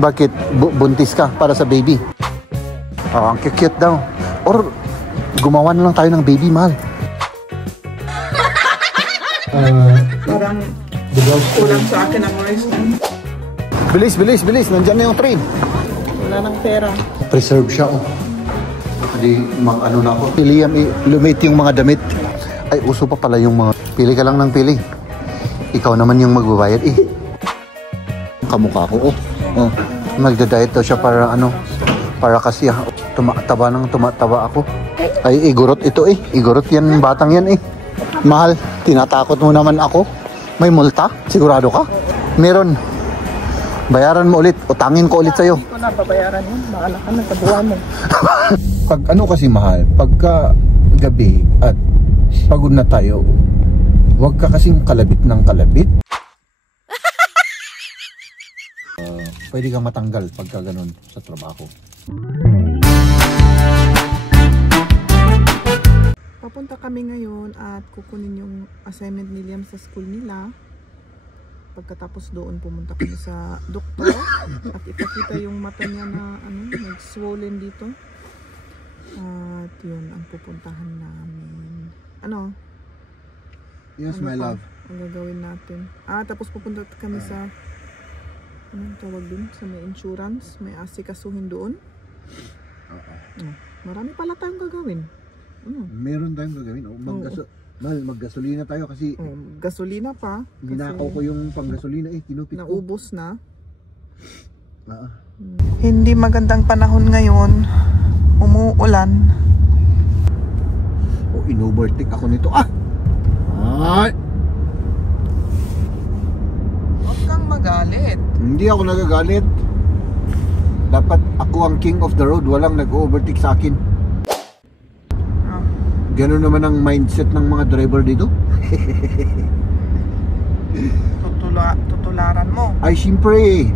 Bakit? Buntis ka para sa baby? Oh, ang cute daw. Or gumawa na lang tayo ng baby, mahal. Parang kulang sa akin ang oras na. Bilis, bilis, bilis. Nandiyan na yung train. Wala ng pera. Preserve siya, oh. Hindi, ano na ako. Liam, lumate yung mga damit. Ay, uso pa pala yung mga... Pili ka lang ng pili. Ikaw naman yung magbabayad, eh. Kamukha ko, oh. Oh. Magda-diet daw siya para ano... Para kasi tumataba ako. Ay, igurot ito, eh. Igurot yan, batang yan, eh. Mahal, tinatakot mo naman ako. May multa? Sigurado ka? Meron. Bayaran mo ulit. Utangin ko ulit sa'yo. Hindi ko na babayaran yun. Baala ka na, kabuha mo. Pag ano kasi mahal, pagka gabi at pagod na tayo, huwag ka kasing kalabit ng kalabit. Pwede kang matanggal pagka ganun sa trabaho. Papunta kami ngayon at kukunin yung assignment ni Liam sa school nila. Pagkatapos doon pumunta kami sa doktor at ipakita yung mata niya na ano, nag-swollen dito. At yun ang pupuntahan namin. Ano? Yes, ano my pa? love. Ang gagawin natin. Tapos pupunta kami sa anong tawag dun? Sa may insurance. May asikasuhin doon. Marami pala tayong gagawin. Meron tayong gagawin. Maggasolina tayo kasi gasolina pa. ninakaw ko yung panggasolina tinupit ko. Naubos na. Hindi magandang panahon ngayon. Umuulan. Inovertake ako nito. Ay! Huwag kang magalit. Hindi ako nagagalit. Dapat ako ang king of the road. Walang nag-overtake sa akin. Ganun naman ang mindset ng mga driver dito. Tutularan mo. Ay, siyempre.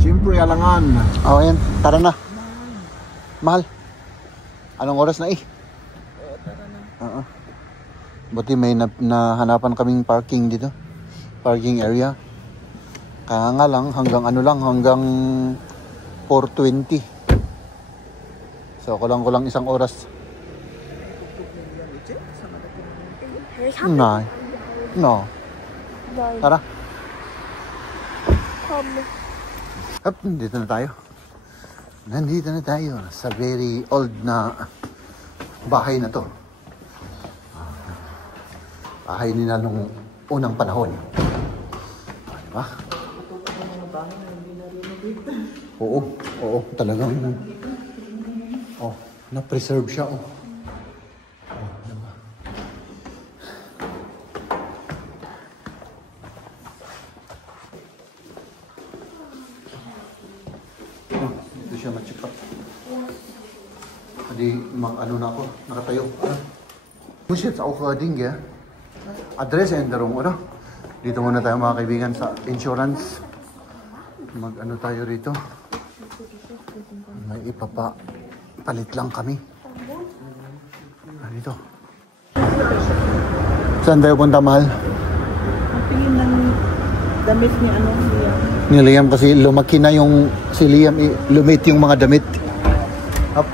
Siyempre, alangan. Ayan, tara na. Mahal. Anong oras na Tara na. Buti may nahanapan kaming parking dito. Parking area. Kaya nga lang, hanggang 4:20. So, kulang isang oras. No. Tara. Nandito na tayo sa very old na bahay na to. Bahay nila nung unang panahon. Diba? Oo, talagang na-preserve siya, diba? Dito siya matsupak. Hindi, ano na ako, nakatayo. Musit sa ako ding, ya. Address and darong, Dito muna tayo mga kaibigan sa insurance. Mag-ano tayo rito. May palit lang kami. Dito. Saan tayo punta, mahal? Pili ng damit ni Liam. Ni Liam kasi lumaki na yung si Liam, lumate yung mga damit. Up.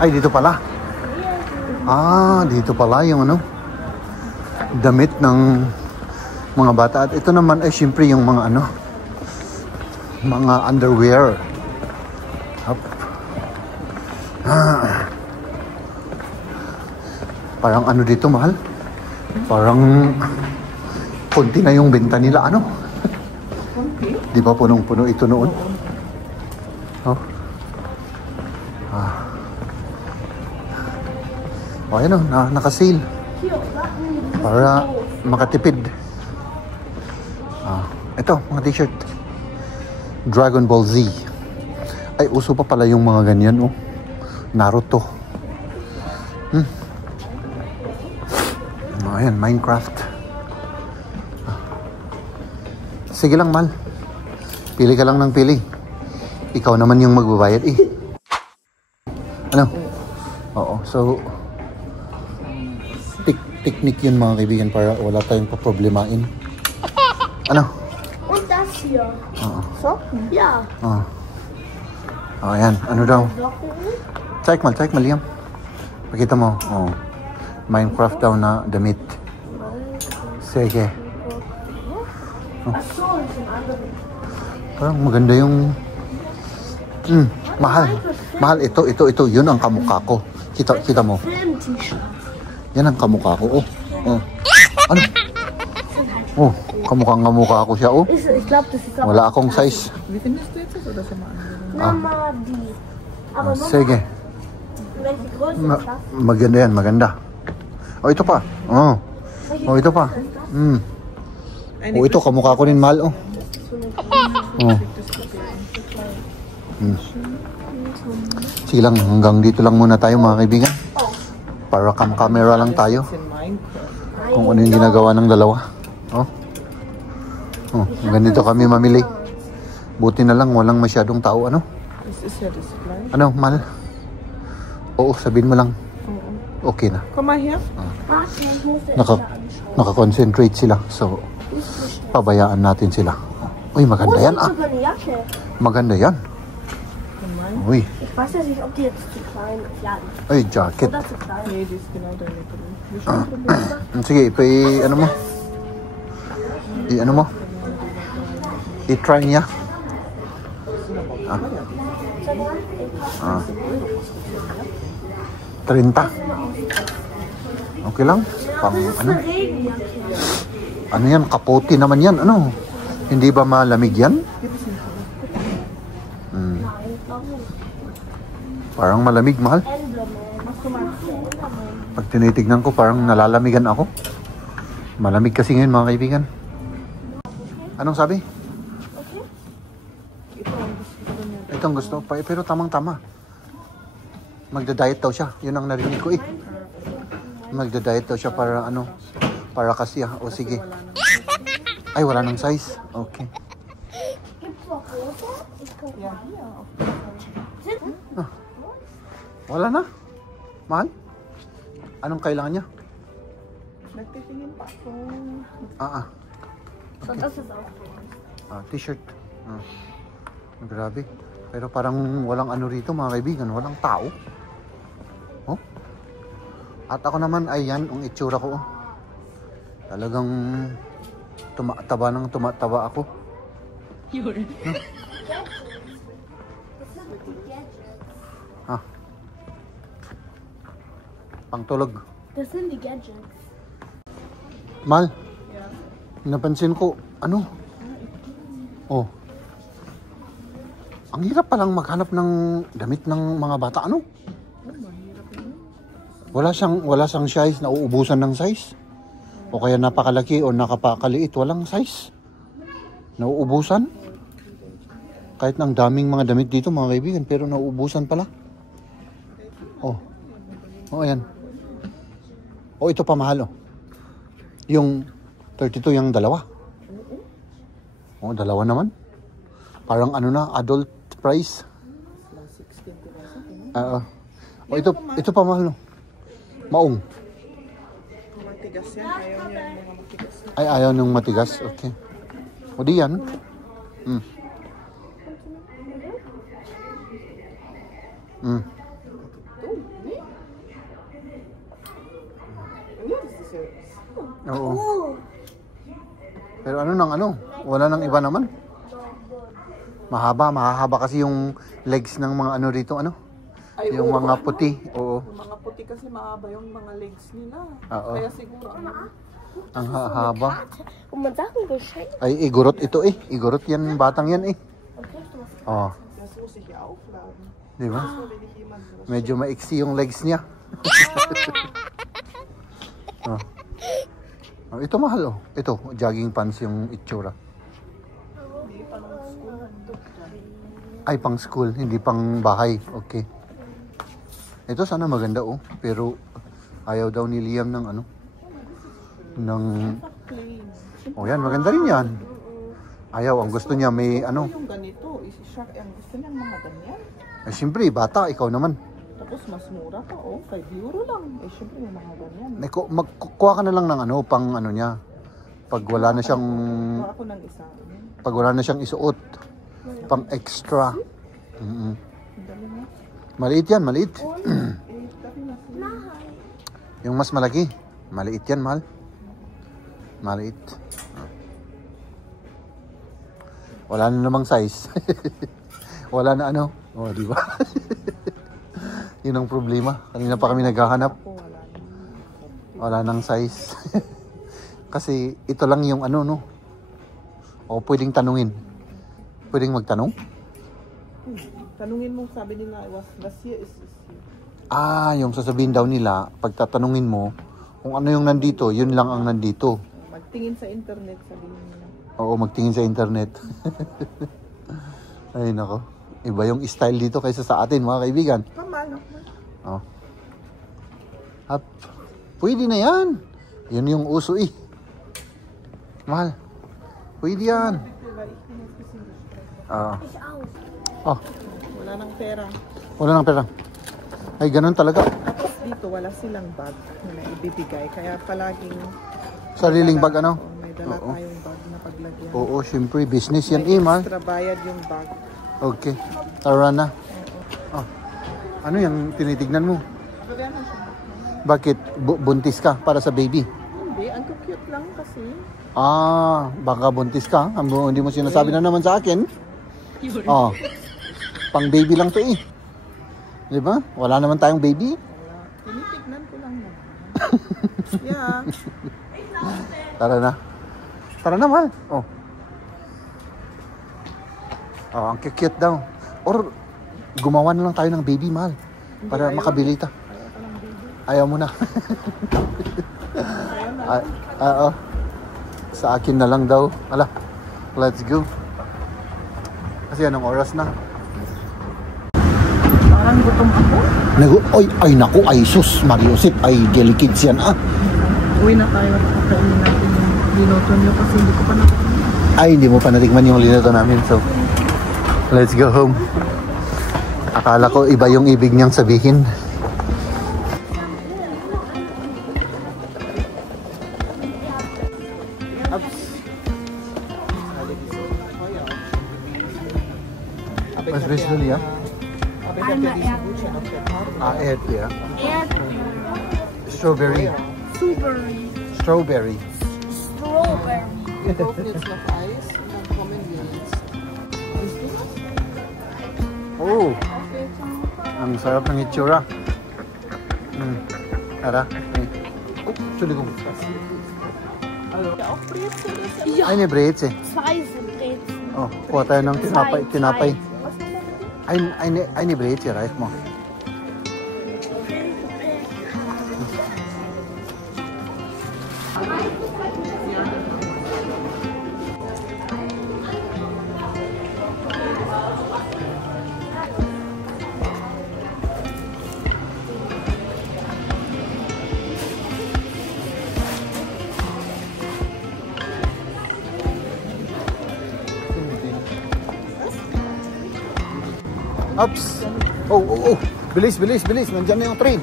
Ay, dito pala. Dito pala yung damit ng mga bata. At ito naman ay siyempre yung mga mga underwear. Up. Parang dito, mahal? Parang konti na yung benta nila, Konti? Di ba punong-puno ito noon? Ayan naka-sale. Para makatipid. Ito, mga t-shirt. Dragon Ball Z. Ay, uso pa pala yung mga ganyan, Naruto. Ayan, Minecraft. Sige lang, mahal. Pili ka lang ng pili. Ikaw naman yung magbabayad, Ano? Oo, so technique yun mga kaibigan para wala tayong paproblemain. Ano? Und das hier. Oo. Socken? Ja. Oh. Oh, ayan. Ano daw? Socken. Check mal, Liam. Pakita mo. Oh. Minecraft daw na damit. Sige. Ach so, das sind andere. Parang maganda yung... mahal. Mahal. Ito. Yun ang kamukha ko. Kita mo. Film-T-Shirt. Yan ang kamukha ko. Oh. Ano? Oh, kamukha ko siya. Oh. Ich glaube, das ist aber Wala akong size. Wie findest du jetzt das oder schon mal andere? Mama die. Aber Mama, Sige. welche Größe ist das? Maganda yan, maganda. Oh, ito pa. Oh. Oh, ito pa. Oh, ito, kamukha ko rin, mahal. Oh. Oh. Sige lang, hanggang dito lang muna tayo mga kaibigan. Para camera lang tayo. In Minecraft. Kung ano yung ginagawa ng dalawa. Oh. Oh, ganito kami mamili. Buti na lang walang masyadong tao, ano? Das ist ja das gleiche. Ano, mahal? Oo, sabihin mo lang. Okay na. Komm mal her. Warte, ich muss dir anschauen. Naka-concentrate sila. So, pabayaan natin sila. Uy, Oh, maganda das yan ist ah. sogar eine Jacke. Maganda yan. In Minecraft. Uy, Ich weiß ja nicht, ob die jetzt zu klein ist. Ja, die ay, jacket. ist zu klein. Nee, die ist genau deine Größe. Wie schon probiert? Sige, ano mo? Ano mo? I-try niya. Ah. 30. Okay lang? Pang ano? Regenjacke. Ano yan? Kaputi naman yan. Ano? Hindi ba malamig yan? Nein, warum? Parang malamig, mahal. Enderman. Pag tinitignan ko, parang nalalamigan ako. Malamig kasi ngayon, mga kaibigan. Anong sabi? Ito ang gusto. Pero tamang-tama. Magda-diet daw siya. Yun ang narinig ko eh. Magda-diet daw siya para ano? Para kasi ah. O sige. Ay, wala nang size. Okay. Gibt's noch rote? Ich guck Ja, mal. hier. Wala na. Mahal? Anong kailangan niya? Nagtitingin pa ako. So, das ist auch. T-shirt. Grabe. Pero parang walang ano rito mga kaibigan. Walang tao. Oh. At ako naman ay yan ang itsura ko. Oh. Talagang tumataba ako. Ah. Pangtulog. Das sind die Gadgets. Mal. Napansin ko, ano? Oh. Ang hirap palang maghanap ng damit ng mga bata, ano? Wala siyang size na uubusan ng size. O kaya napakalaki o nakapakaliit, walang size. Nauubusan. Kahit ng daming mga damit dito, mga kaibigan, pero nauubusan pala. Oh. Oh, ayan. Oh, ito pa mahal, oh. Yung 32 yung dalawa. Oh, dalawa naman. Parang ano na, adult price. Oh, ito pa mahal, oh. Maong. Matigas yan. Ayaw niya yung mga matigas. Ay, ayaw nung matigas. Okay. O di yan. Oo. Pero ano nang ano? Wala nang iba naman. Mahaba kasi yung legs ng mga ano rito, ano? Ay, Yung oo, mga ano? puti. Oo. Yung mga puti kasi mahaba yung mga legs nila. Oo. Kaya siguro ano. Ang haba. Und man sagt ein Geschenk. Ay, igurot ito eh. Igurot yan, batang yan eh. Oh, Das muss ich ja aufladen. di ba? So, wenn ich jemand was Medyo maiksi yung legs niya. Oh. Oh, ito mahal oh. Ito, jogging pants yung itsura. Ay, pang school, hindi pang bahay. Okay. Ito sana maganda oh. Pero ayaw daw ni Liam ng ano. Ng... plain. Oh yan, maganda rin yan. Ayaw, ang gusto niya may ano. Yung ganito, isa ang gusto niya mga ganyan. Eh, siyempre, bata, ikaw naman. Tapos mas mura pa, oh, 5 euro lang. Eh, syempre yung mga ganyan. Magkuha ka na lang ng ano, pang ano niya. Pag wala na siyang Kuha ako ng isa. Pag wala na siyang isuot. Pang extra. Maliit yan, maliit. Yung mas malaki. Maliit yan, mahal. Maliit. Wala na namang size. Wala na ano. Oh, di ba? Yun ang problema. Kanina pa kami naghahanap. Wala nang size. Kasi ito lang yung ano, no? O pwedeng tanungin. Pwedeng magtanong? Tanungin mo, sabi nila, was here is here. Ah, yung sasabihin daw nila, pagtatanungin mo, kung ano yung nandito, yun lang ang nandito. Magtingin sa internet, sabi nila. Oo, magtingin sa internet. Ay, nako. Iba yung style dito kaysa sa atin, mga kaibigan. Kamalo. Oh. Up. Pwede na yan. Yun yung uso eh. Mahal. Pwede yan. Ich auch. Oh, Wala nang pera. wala nang pera. Ay, ganun talaga. Tapos dito, wala silang bag na ibibigay. Kaya palaging... Sariling bag, ano? May dala tayong bag na paglagyan. Oo, syempre, business yan eh, mahal. Extra bayad yung bag. Okay. Tara na. Oh. Ano yung tinitignan mo? Bakit? Buntis ka para sa baby? Hindi, ang cute lang kasi. Ah, baka buntis ka. Hindi mo sinasabi na naman sa akin. Oh. Pang baby lang to eh. Di ba? Wala naman tayong baby. Tinitignan ko lang naman. Yeah. Tara na. Tara na, mahal. Oh. Oh, ang cute daw. Or gumawa na lang tayo ng baby, mahal. Para makabili ta. Ayaw mo na. Oo. Sa akin na lang daw. Ala, let's go. Kasi anong oras na? Parang gutom ako. Ay naku, ay sus, Mariosip, ay delikids yan ah. Uwi na tayo at kakainin natin yung linoto nyo kasi hindi ko pa nakakain. Ay, hindi mo pa natikman yung linoto namin. So, let's go home. Akala ko iba yung ibig niyang sabihin. Was willst du, Lia? Erdbeer. Strawberry. Strawberry. Strawberry. Strawberry. Chocolates of ice and common meals. Oh, ang sarap ng itsura. Tara. Oh, Entschuldigung. Ja, Eine Breze. 2 sind Brezel. Oh, kuha tayo ng tinapay. Tinapay. Was will man denn? Eine Breze, reicht mo. Ups. Oh. Bilis. Nandiyan na yung train.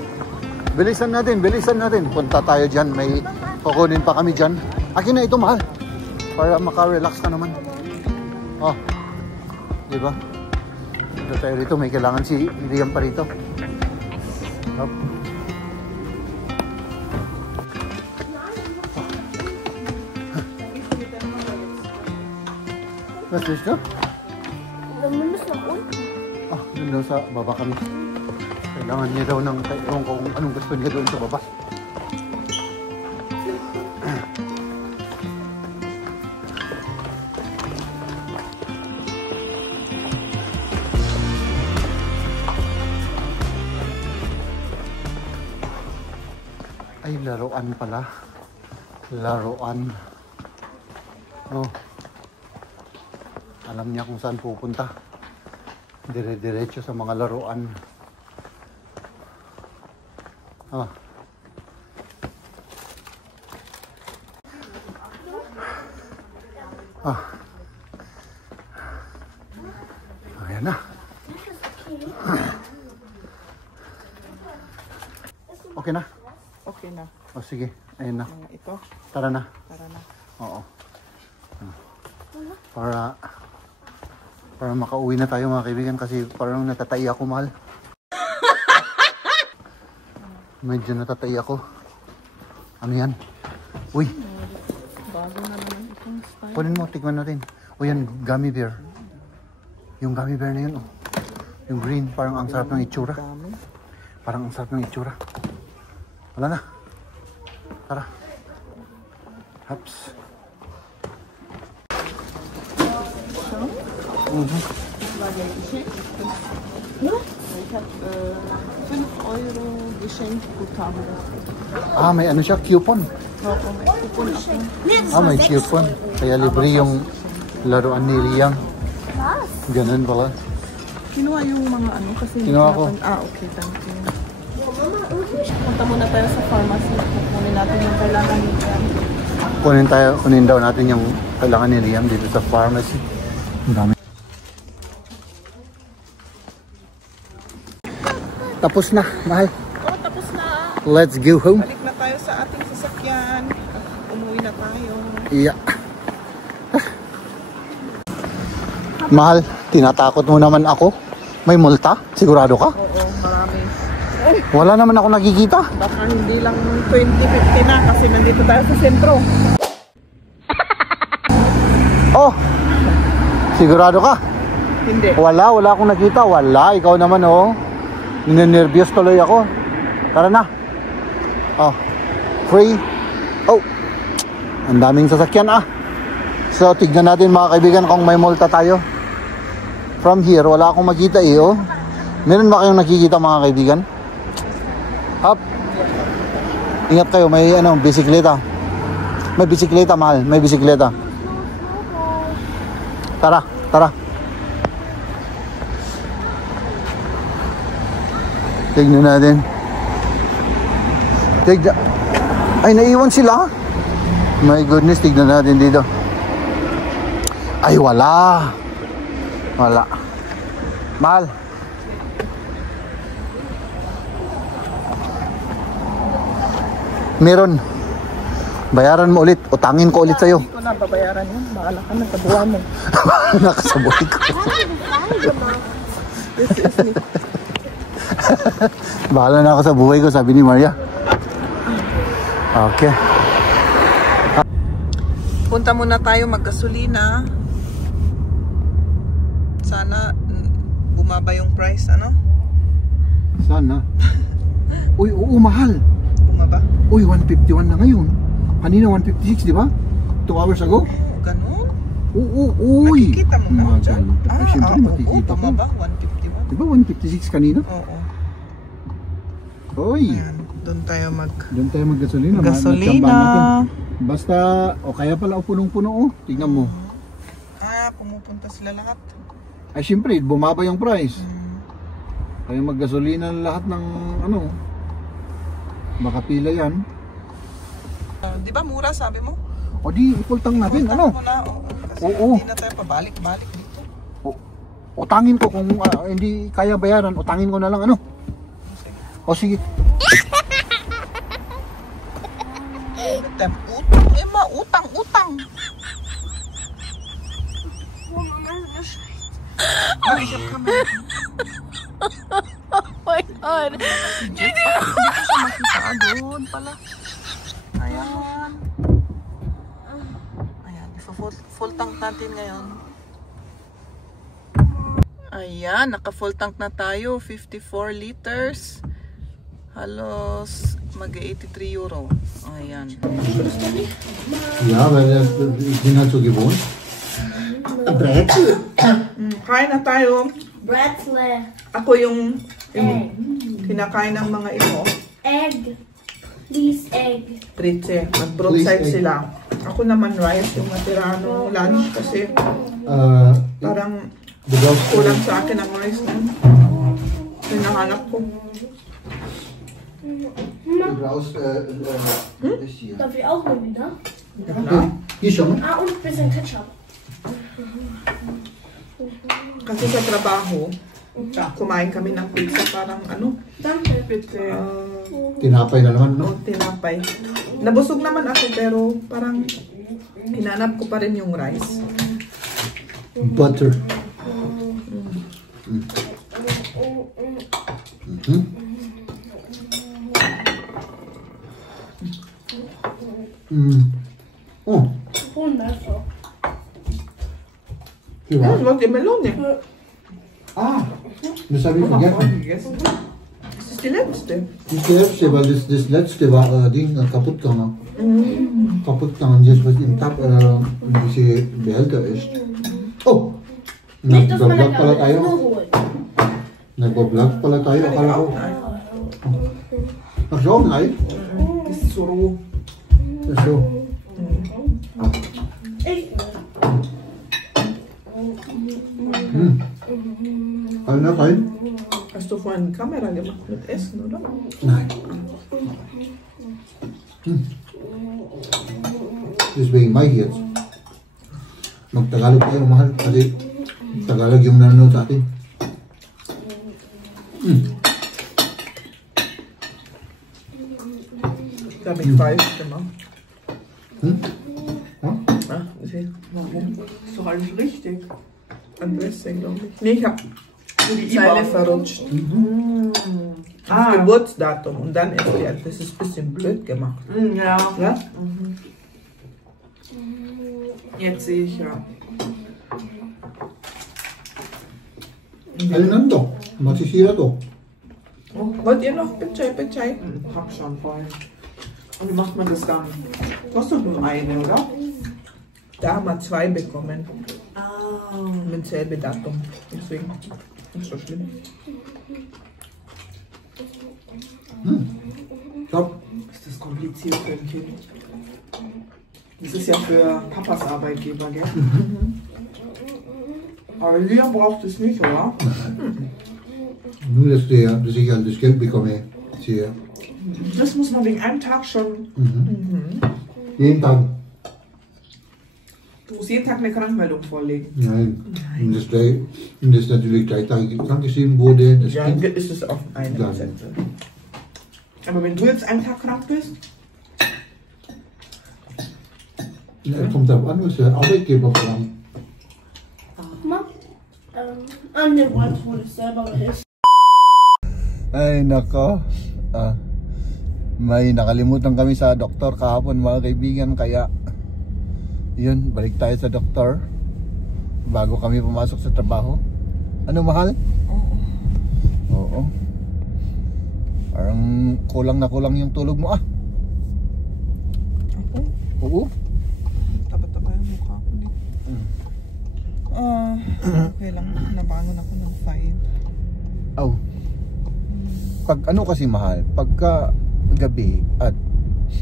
Bilisan natin. Punta tayo dyan. May kukunin pa kami dyan. Akin na ito, mahal. Para maka-relax ka naman. Oh. Diba? Ito tayo rito. May kailangan si Liam pa rito. Up. Was willst du? Wir müssen nach unten. Ah, doon daw sa baba kami. Kailangan niya daw ng ewan ko kung anong gusto niya doon sa baba. Ay, laruan pala. Laruan. Oh. Alam niya kung saan pupunta. Dire-diretso sa mga laruan. Ah. Ayan na. Okay na? Okay na. O sige, ayun na. Mga ito. Tara na. Tara na. Oo. Wala. Para makauwi na tayo mga kaibigan kasi parang natatai ako, mahal. Medyo natatai ako. Ano yan? Uy! Bago na naman itong style. Kunin mo, tikman natin. O yan, gummy bear. Yung gummy bear na yun, oh. Yung green, parang ang sarap ng itsura. Dami. Parang ang sarap ng itsura. Wala na. Tara. Haps. €5 geschenkt bekommen. Ah, may ano siya, coupon. Oo, may kupon ako. Ah, may coupon. Kaya libre yung laruan ni Liam. Ganun pala. Kinuha yung mga ano kasi Kinuha ko. Okay, thank you. Punta muna tayo sa pharmacy. Kukunin natin yung kailangan nito. Kunin daw natin yung kailangan ni Liam dito sa pharmacy. Ang dami. Tapos na, mahal. Oh, tapos na. Let's go home. Balik na tayo sa ating sasakyan. Umuwi na tayo. Yeah. Mahal, tinatakot mo naman ako. May multa? Sigurado ka? Oo, marami. Wala naman ako nakikita. Baka hindi lang 2050 na kasi nandito tayo sa sentro. Oh! Sigurado ka? Hindi. Wala akong nakita. Wala, ikaw naman oh. Ninenervyos tuloy ako. Tara na. Oh, free. Oh, ang daming sasakyan ah. So, tignan natin mga kaibigan kung may multa tayo. From here, wala akong makita eh oh. Meron ba kayong nakikita mga kaibigan? Up. Ingat kayo, may ano, bisikleta. May bisikleta, mahal. May bisikleta. Tara, tara. Tignan natin. Ay, naiwan sila. My goodness, tignan natin dito. Ay, wala. Wala. Mahal. Meron. Bayaran mo ulit. Utangin ko ulit sa'yo. Hindi ko na babayaran yun. Baala ka na, kabuha mo. Nakasaboy ko. This is me. Bahala na ako sa buhay ko, sabi ni Maria. Okay. Punta muna tayo maggasolina. Sana bumaba yung price, ano? Sana. Uy, oo, mahal. Bumaba. Uy, 151 na ngayon. Kanina 156, di ba? 2 hours ago? Ganun? Oo, uy. Nakikita mo na dyan? Ay, syempre, makikita ko. Bumaba, 151. Di ba 156 kanina? Oo. Uy. Ayan, doon tayo maggasolina. gasolina. Natin. Basta, o kaya pala punong-puno, oh. Tingnan mo. Pumupunta sila lahat. Ay, syempre, bumaba yung price. Kaya maggasolina lahat ng, ano, makapila yan. Di ba mura, sabi mo? O di, full tank natin, ano? Kasi Oo. hindi na tayo pabalik-balik dito. Utangin ko kung hindi kaya bayaran, utangin ko na lang, ano? O sige. Utang. Oh my God. Hindi ko siya makita. Doon pala. Ayan. Ayan. Full tank natin ngayon. Ayan. Naka-full tank na tayo. 54 liters. Halos mag-€83. Ayan. Ja, weil ich bin halt so gewohnt. Brett? Kain na tayo. Bretzle. Ako yung kinakain ng mga ito. Egg. Please, egg. Pritse. Mag-broadside Please, egg. sila. Ako naman rice yung natira ng lunch kasi parang kulang sa akin ang rice na. Hinahanap ko. Darf ich auch mal wieder? Hier schon. Und ein bisschen Ketchup. Kasi sa trabaho, kumain kami ng pizza parang ano, Danke. Tinapay na naman, no? tinapay. Nabusog naman ako pero parang hinanap ko pa rin yung rice. butter. Oh, Wonderful. diba? Das war die Melone. Ah, das habe ich Haben wir vorhin vergessen. gegessen. Das ist die letzte. Das letzte, weil das letzte war Ding kaputt gegangen. Kaputt gegangen, jetzt was im Tab diese Behälter ist. Oh! Nicht, dass man Nagbablog pala eine tayo. nur holt. Nagbablog pala tayo. Akala ko. Ach so, nein. Das ist so roh. Ach so. Ich Alter, rein? Hast du vorhin eine Kamera gemacht mit Essen, oder? Nein. Deswegen mache ich jetzt. Mag-Tagalog tayo, mahal. Kasi Tagalog yung nanonood sa atin. Da habe ich falsch gemacht. Ja? Ah, warum? Ist doch alles richtig. An Dressing, glaube ich. Nee, ich habe die Zeile verrutscht. Das Geburtsdatum und dann erklärt. Das ist ein bisschen blöd gemacht. Ja, Ja? Jetzt sehe ich ja. Alin lang to? Masisira to. Oh, wollt ihr noch Bitchai, Bitchai? hab schon voll. Und wie macht man das dann? Du hast doch nur eine, oder? Da haben wir 2 bekommen. Ah. Mit selbe Datum. Deswegen nicht so schlimm. Top. Ist das kompliziert für ein Kind? Das ist ja für Papas Arbeitgeber, gell? Aber Liam braucht es nicht, oder? Nur, dass ich halt das Geld bekomme. Sehr. Das muss man wegen einem Tag schon. Jeden Tag. Du musst jeden Tag eine Krankmeldung vorlegen. Nein. Und das natürlich gleichzeitig krankgeschrieben wurde. Das Ja, Kind. ist es auf einen Dann. Zettel. Aber wenn du jetzt einen Tag krank bist, Ja, kommt darauf an, was der Arbeitgeber verlangt. Guck mal. An dem Ort, wo das selber ist. Ay, nako. May nakalimutan kami sa doktor kahapon, mga kaibigan. Kaya, yun, balik tayo sa doktor bago kami pumasok sa trabaho. Ano, mahal? Oo. Parang kulang na kulang yung tulog mo, ah. Ako? Oo. Taba-taba yung mukha ko dito. Okay lang. Nabangon ako ng 5. Oh. Pag ano kasi, mahal, pagka gabi at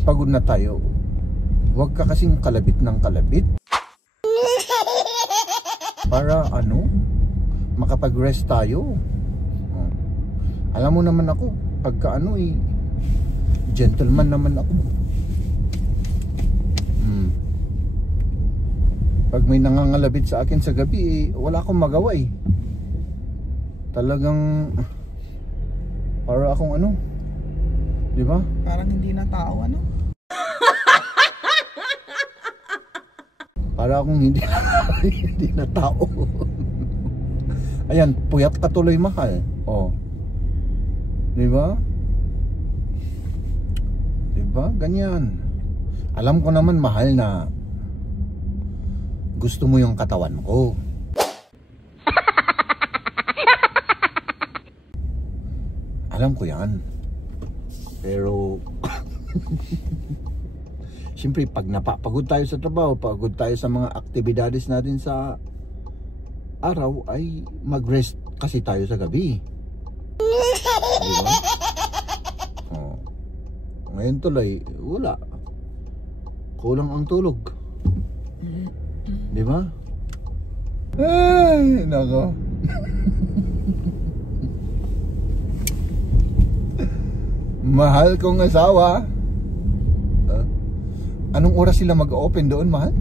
pagod na tayo, huwag ka kasing kalabit ng kalabit. Para ano, makapag-rest tayo. Oh. Alam mo naman ako, pagka ano gentleman naman ako. Pag may nangangalabit sa akin sa gabi, wala akong magawa eh. Talagang para akong ano, di ba? Parang hindi na tao, ano? Para akong hindi hindi na tao. Ayan, puyat ka tuloy, mahal. Oh. Di ba? Di ba? Ganyan. Alam ko naman, mahal, na gusto mo yung katawan ko. Alam ko yan. Pero siyempre, pag napapagod tayo sa trabaho, pagod tayo sa mga aktibidades natin sa araw, ay mag-rest kasi tayo sa gabi. Diba? Oh. Ngayon tuloy, wala. Kulang ang tulog. Diba? Ay, nako. Mahal kong asawa. Anong oras sila mag-open doon, mahal?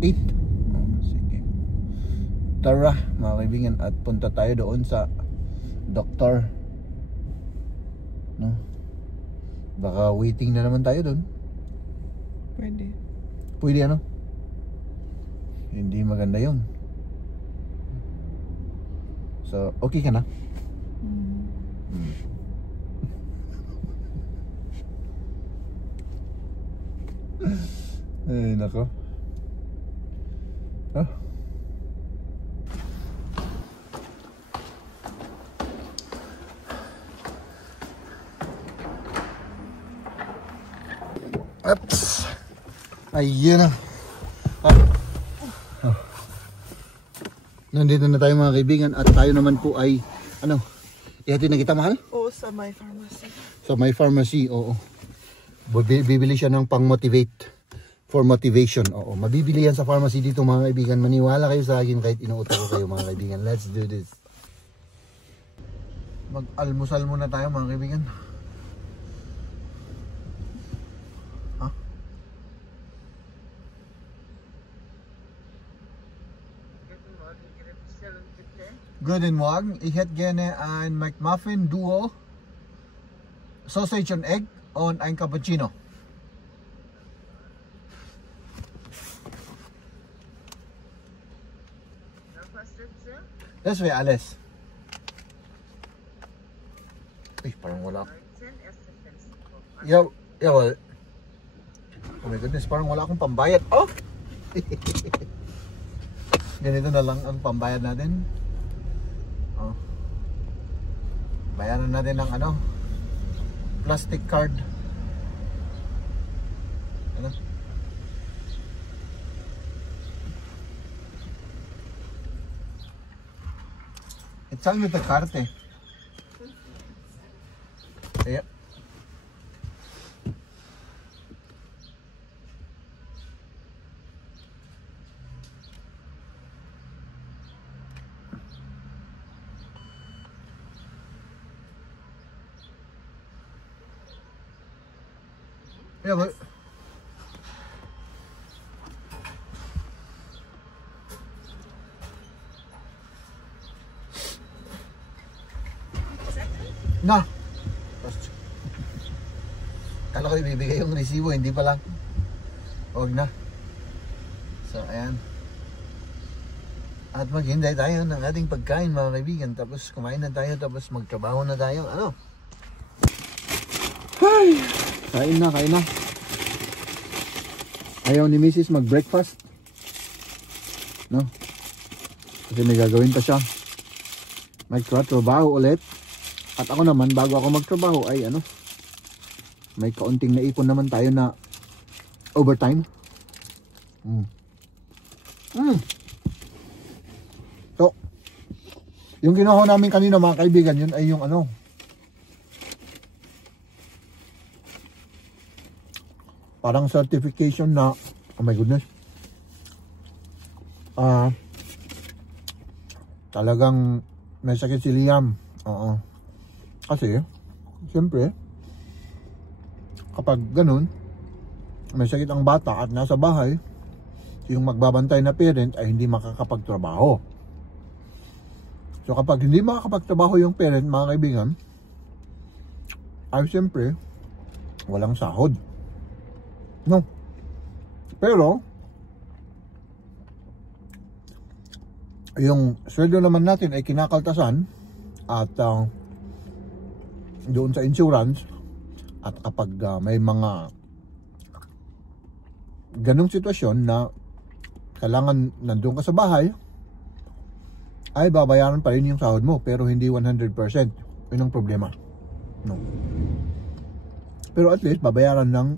8. Oh, sige. Tara, mga kaibigan, at punta tayo doon sa doktor. No? Baka waiting na naman tayo doon. Pwede. Pwede, ano? hindi maganda yun. So, okay ka na? Ay, nako. Ah. Ups. Ayun na. Nandito na tayo mga kaibigan at tayo naman po ay ihatid na kita, mahal? Oo, sa my pharmacy. Sa my pharmacy, oo. Bibili siya ng pang-motivate. For motivation, oo. Mabibili yan sa pharmacy dito mga kaibigan. Maniwala kayo sa akin kahit inuuto ko kayo mga kaibigan. Let's do this. Mag-almusal muna tayo mga kaibigan. Guten Morgen, ich hätte gerne ein McMuffin Duo, Sausage und Egg und ein Cappuccino. Das wäre alles. Parang wala. Jawohl. Oh my goodness, parang wala akong pambayad. Oh! Ganito na lang ang pambayad natin. Oh. Bayaran natin ng plastic card. It's all with the carte. Yeah. Yeah, but na. Kala ko ibibigay yung resibo, hindi pala. Huwag na. So, ayan. At maghintay tayo ng ating pagkain mga kaibigan. Tapos kumain na tayo, tapos magtrabaho na tayo. Ay! Kain na. Ayaw ni Mrs. mag-breakfast. No? Kasi may gagawin pa siya. Magtrabaho ulit. At ako naman, bago ako magtrabaho ay may kaunting naipon naman tayo na overtime. So, yung ginawa namin kanina mga kaibigan, yun ay yung parang certification na, oh my goodness, talagang may sakit si Liam. Oo. Kasi siyempre kapag ganun may sakit ang bata at nasa bahay, yung magbabantay na parent ay hindi makakapagtrabaho. So kapag hindi makakapagtrabaho yung parent mga kaibigan, ay siyempre walang sahod. No. Pero yung sweldo naman natin ay kinakaltasan at doon sa insurance. At kapag may mga ganong sitwasyon na kailangan nandun ka sa bahay, ay babayaran pa rin yung sahod mo pero hindi 100%. Yun ang problema. No. Pero at least babayaran ng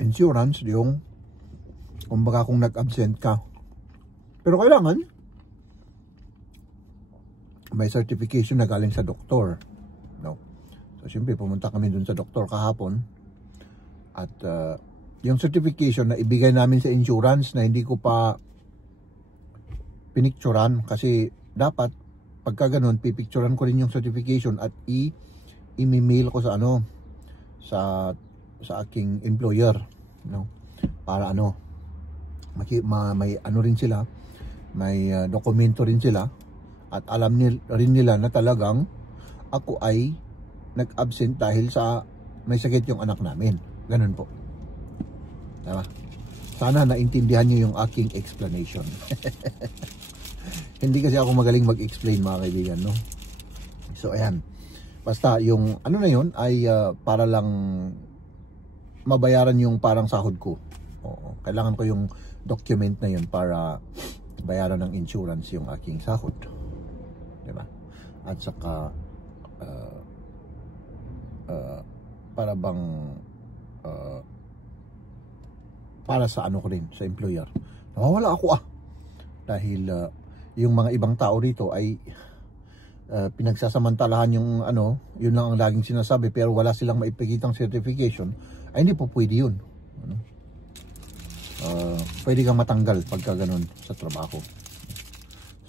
insurance yung kumbaga kung nag-absent ka. Pero kailangan may certification na galing sa doktor. No. So siyempre pumunta kami dun sa doktor kahapon at yung certification na ibigay namin sa insurance na hindi ko pa pinicturan kasi dapat pagka ganun pipicturan ko rin yung certification at i-mail ko sa sa aking employer, no, para may rin sila, may dokumento rin sila at alam rin nila na talagang ako ay nag-absent dahil sa may sakit yung anak namin. Ganun po. Diba? Sana naintindihan nyo yung aking explanation. Hindi kasi ako magaling mag-explain mga kaibigan, no? So ayan, basta yung ano na yun ay para lang mabayaran yung parang sahod ko. Oo, kailangan ko yung document na yun para bayaran ng insurance yung aking sahod, diba? At saka para bang para sa ano ko rin, sa employer. Nawawala ako dahil yung mga ibang tao rito ay pinagsasamantalahan yung ano, yun lang ang laging sinasabi, pero wala silang maipakitang certification, ay hindi po pwede yun. Ano? Pwede kang matanggal pagka ganun sa trabaho.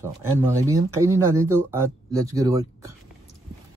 So, and mga kaibigan, kainin natin ito at let's go to work.